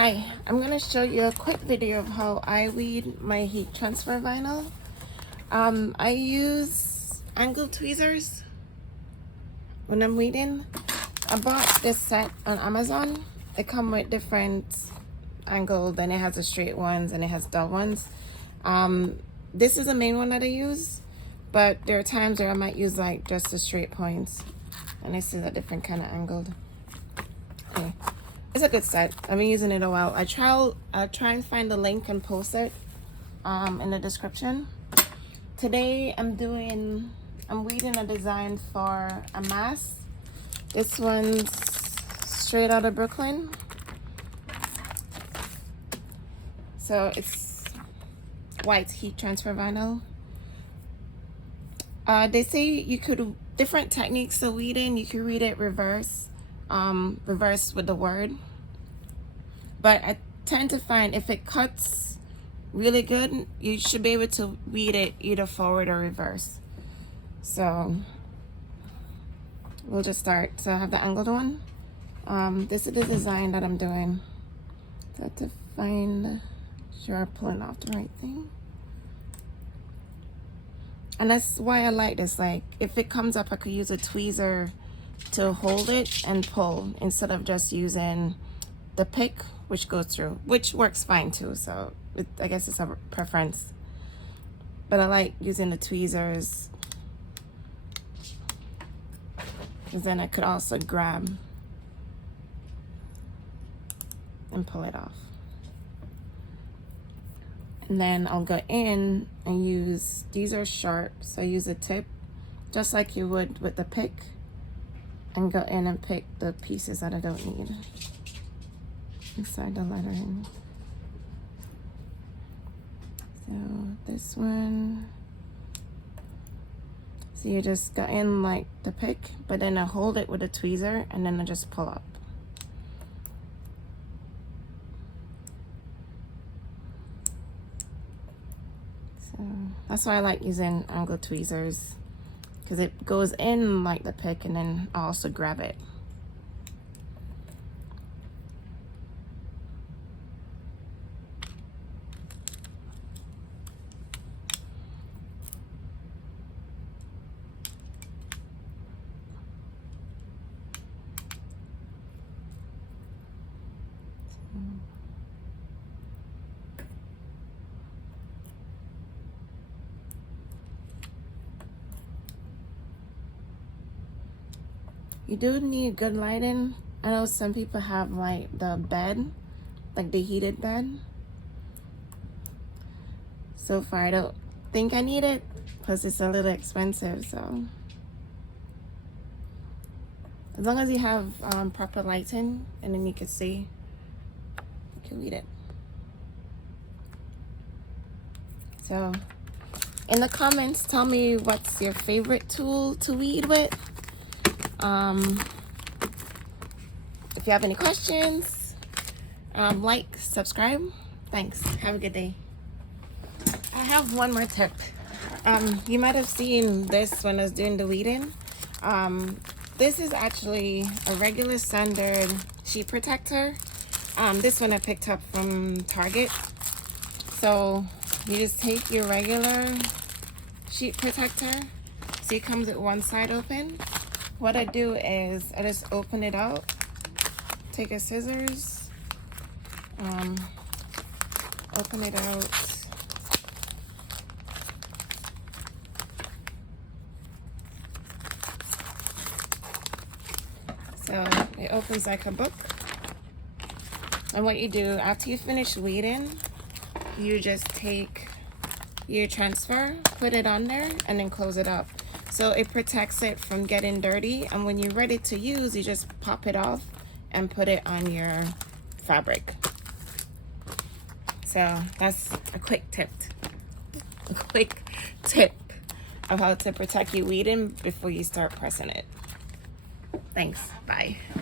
Hi, I'm going to show you a quick video of how I weed my heat transfer vinyl. I use angled tweezers when I'm weeding. I bought this set on Amazon. It comes with different angled, and it has the straight ones and it has dull ones. This is the main one that I use, but there are times where I might use like just the straight points, and this is a different kind of angled. Okay. It's a good set. I've been using it a while. I'll try and find the link and post it in the description. Today I'm weeding a design for a mask. This one's straight out of Brooklyn. So it's white heat transfer vinyl. They say you could different techniques of weeding. You could read it reverse with the word, but I tend to find if it cuts really good, you should be able to weed it either forward or reverse. So we'll just start. So I have the angled one. This is the design that I'm doing. So I have to find sure I'm pulling off the right thing. And that's why I like this. Like if it comes up, I could use a tweezer to hold it and pull instead of just using the pick, which goes through, which works fine too. So I guess it's a preference, but I like using the tweezers because then I could also grab and pull it off. And then I'll go in and use, these are sharp, so I use a tip just like you would with the pick, and go in and pick the pieces that I don't need inside the lettering. So this one, so you just go in like the pick, but then I hold it with a tweezer and then I just pull up. So that's why I like using angled tweezers, because it goes in like the pick and then I also grab it. You do need good lighting. I know some people have like the bed, like the heated bed. So far I don't think I need it, plus it's a little expensive. So as long as you have proper lighting, and then you can see, you can read it. So in the comments, tell me what's your favorite tool to weed with. If you have any questions, like, subscribe. Thanks. Have a good day. I have one more tip. You might have seen this when I was doing the weeding. This is actually a regular standard sheet protector. This one I picked up from Target. So you just take your regular sheet protector. See, it comes with one side open. What I do is I just open it out, take a scissors, open it out, so it opens like a book. And what you do after you finish weeding, you just take your transfer, put it on there, and then close it up. So it protects it from getting dirty, and when you're ready to use, you just pop it off and put it on your fabric. So that's a quick tip of how to protect your weeding before you start pressing it. Thanks. Bye.